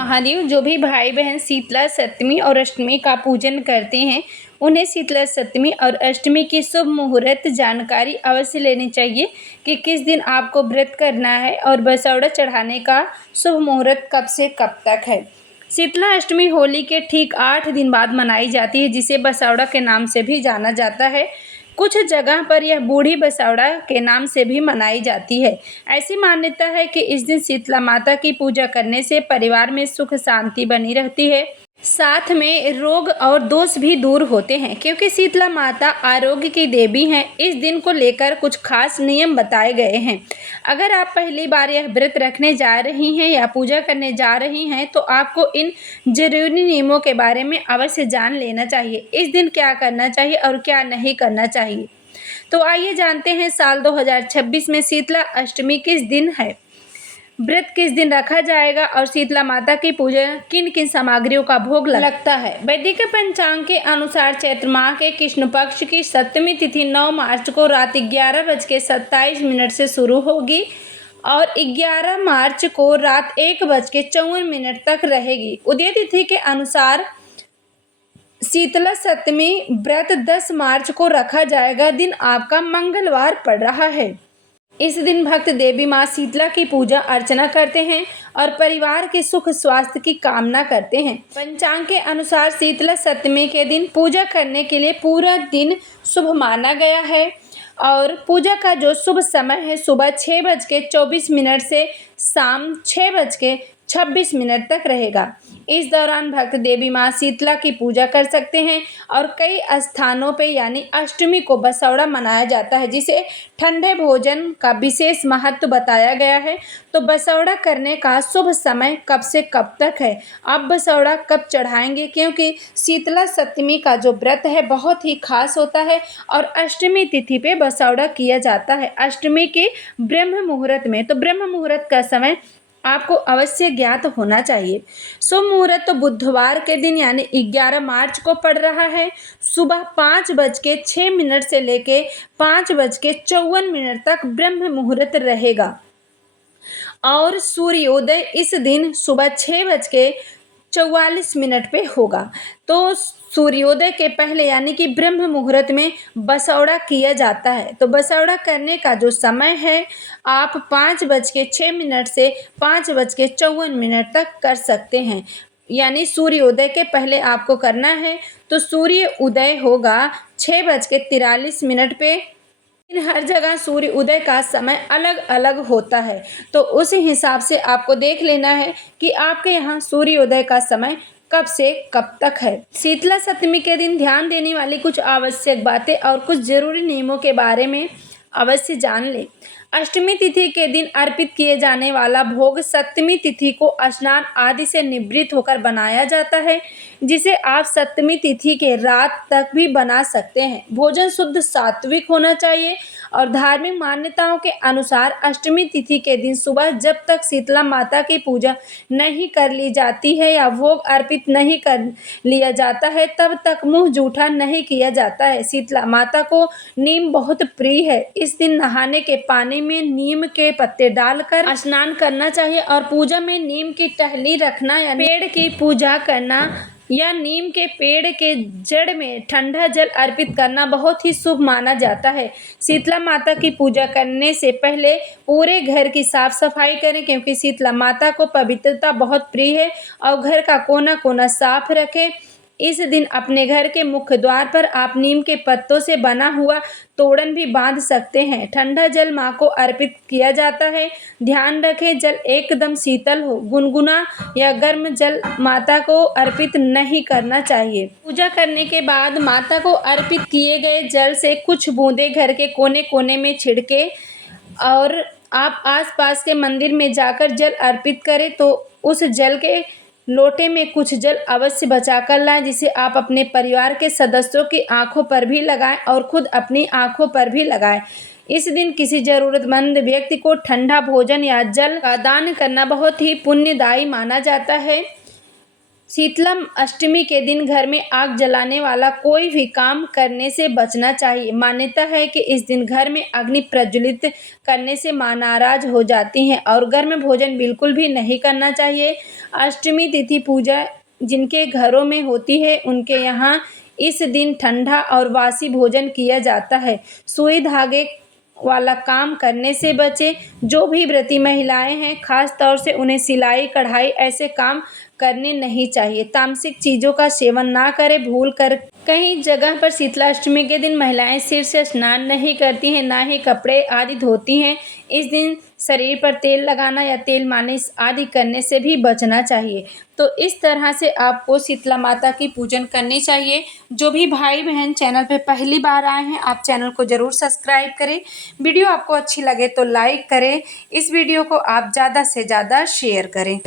महादेव। जो भी भाई बहन शीतला सप्तमी और अष्टमी का पूजन करते हैं उन्हें शीतला सप्तमी और अष्टमी की शुभ मुहूर्त जानकारी अवश्य लेनी चाहिए कि किस दिन आपको व्रत करना है और बसौड़ा चढ़ाने का शुभ मुहूर्त कब से कब तक है। शीतला अष्टमी होली के ठीक 8 दिन बाद मनाई जाती है, जिसे बसौड़ा के नाम से भी जाना जाता है। कुछ जगह पर यह बूढ़ी बसौड़ा के नाम से भी मनाई जाती है। ऐसी मान्यता है कि इस दिन शीतला माता की पूजा करने से परिवार में सुख शांति बनी रहती है, साथ में रोग और दोष भी दूर होते हैं। क्योंकि शीतला माता आरोग्य की देवी हैं, इस दिन को लेकर कुछ खास नियम बताए गए हैं। अगर आप पहली बार यह व्रत रखने जा रही हैं या पूजा करने जा रही हैं तो आपको इन जरूरी नियमों के बारे में अवश्य जान लेना चाहिए। इस दिन क्या करना चाहिए और क्या नहीं करना चाहिए, तो आइए जानते हैं साल 2026 में शीतला अष्टमी किस दिन है, व्रत किस दिन रखा जाएगा और शीतला माता की पूजा किन किन सामग्रियों का भोग लगता है। वैदिक पंचांग के अनुसार चैत्र माह के कृष्ण पक्ष की सप्तमी तिथि 9 मार्च को रात 11:27 से शुरू होगी और 11 मार्च को रात 1:54 तक रहेगी। उदय तिथि के अनुसार शीतला सप्तमी व्रत 10 मार्च को रखा जाएगा। दिन आपका मंगलवार पड़ रहा है। इस दिन भक्त देवी माँ शीतला की पूजा अर्चना करते हैं और परिवार के सुख स्वास्थ्य की कामना करते हैं। पंचांग के अनुसार शीतला सप्तमी के दिन पूजा करने के लिए पूरा दिन शुभ माना गया है और पूजा का जो शुभ समय है सुबह 6:24 से शाम 6:26 तक रहेगा। इस दौरान भक्त देवी माँ शीतला की पूजा कर सकते हैं और कई स्थानों पे यानी अष्टमी को बसौड़ा मनाया जाता है, जिसे ठंडे भोजन का विशेष महत्व बताया गया है। तो बसौड़ा करने का शुभ समय कब से कब तक है, आप बसौड़ा कब चढ़ाएंगे, क्योंकि शीतला सप्तमी का जो व्रत है बहुत ही खास होता है और अष्टमी तिथि पे बसौड़ा किया जाता है अष्टमी के ब्रह्म मुहूर्त में। तो ब्रह्म मुहूर्त का समय आपको अवश्य ज्ञात होना चाहिए। शुभ मुहूर्त तो बुधवार के दिन यानी 11 मार्च को पड़ रहा है। सुबह 5:06 से लेके 5:54 तक ब्रह्म मुहूर्त रहेगा और सूर्योदय इस दिन सुबह 6:44 पे होगा। तो सूर्योदय के पहले यानी कि ब्रह्म मुहूर्त में बसौड़ा किया जाता है। तो बसौड़ा करने का जो समय है आप 5:06 से 5:54 तक कर सकते हैं, यानी सूर्योदय के पहले आपको करना है। तो सूर्य उदय होगा 6:43 पे। हर जगह सूर्य उदय का समय अलग अलग होता है, तो उस हिसाब से आपको देख लेना है कि आपके यहाँ सूर्योदय का समय कब से कब तक है। शीतला सप्तमी के दिन ध्यान देने वाली कुछ आवश्यक बातें और कुछ जरूरी नियमों के बारे में अवश्य जान लें। अष्टमी तिथि के दिन अर्पित किए जाने वाला भोग सप्तमी तिथि को स्नान आदि से निवृत्त होकर बनाया जाता है, जिसे आप सप्तमी तिथि के रात तक भी बना सकते हैं। भोजन शुद्ध सात्विक होना चाहिए और धार्मिक मान्यताओं के अनुसार अष्टमी तिथि के दिन सुबह जब तक शीतला माता की पूजा नहीं कर ली जाती है या भोग अर्पित नहीं कर लिया जाता है तब तक मुंह जूठा नहीं किया जाता है। शीतला माता को नीम बहुत प्रिय है। इस दिन नहाने के पानी में नीम के पत्ते डालकर स्नान करना चाहिए और पूजा में नीम की टहनी रखना या पेड़ की पूजा करना या नीम के पेड़ के जड़ में ठंडा जल अर्पित करना बहुत ही शुभ माना जाता है। शीतला माता की पूजा करने से पहले पूरे घर की साफ सफाई करें, क्योंकि शीतला माता को पवित्रता बहुत प्रिय है और घर का कोना कोना साफ रखें। इस दिन अपने घर के मुख्य द्वार पर आप नीम के पत्तों से बना हुआ तोरण भी बांध सकते हैं। ठंडा जल माँ को अर्पित किया जाता है। ध्यान रखें जल एकदम शीतल हो, गुनगुना या गर्म जल माता को अर्पित नहीं करना चाहिए। पूजा करने के बाद माता को अर्पित किए गए जल से कुछ बूंदें घर के कोने कोने में छिड़के और आप आसपास के मंदिर में जाकर जल अर्पित करें। तो उस जल के लोटे में कुछ जल अवश्य बचाकर लाएं, जिसे आप अपने परिवार के सदस्यों की आंखों पर भी लगाएं और खुद अपनी आंखों पर भी लगाएं। इस दिन किसी जरूरतमंद व्यक्ति को ठंडा भोजन या जल का दान करना बहुत ही पुण्यदायी माना जाता है। शीतला अष्टमी के दिन घर में आग जलाने वाला कोई भी काम करने से बचना चाहिए। मान्यता है कि इस दिन घर में अग्नि प्रज्वलित करने से माँ नाराज हो जाती हैं और घर में भोजन बिल्कुल भी नहीं करना चाहिए। अष्टमी तिथि पूजा जिनके घरों में होती है उनके यहाँ इस दिन ठंडा और बासी भोजन किया जाता है। सुई धागे वाला काम करने से बचें। जो भी व्रती महिलाएं हैं खास तौर से उन्हें सिलाई कढ़ाई ऐसे काम करने नहीं चाहिए। तामसिक चीज़ों का सेवन ना करें भूल कर। कई जगह पर शीतलाष्टमी के दिन महिलाएं सिर से स्नान नहीं करती हैं, ना ही कपड़े आदि धोती हैं। इस दिन शरीर पर तेल लगाना या तेल मालिश आदि करने से भी बचना चाहिए। तो इस तरह से आपको शीतला माता की पूजन करनी चाहिए। जो भी भाई बहन चैनल पे पहली बार आए हैं आप चैनल को ज़रूर सब्सक्राइब करें। वीडियो आपको अच्छी लगे तो लाइक करें। इस वीडियो को आप ज़्यादा से ज़्यादा शेयर करें।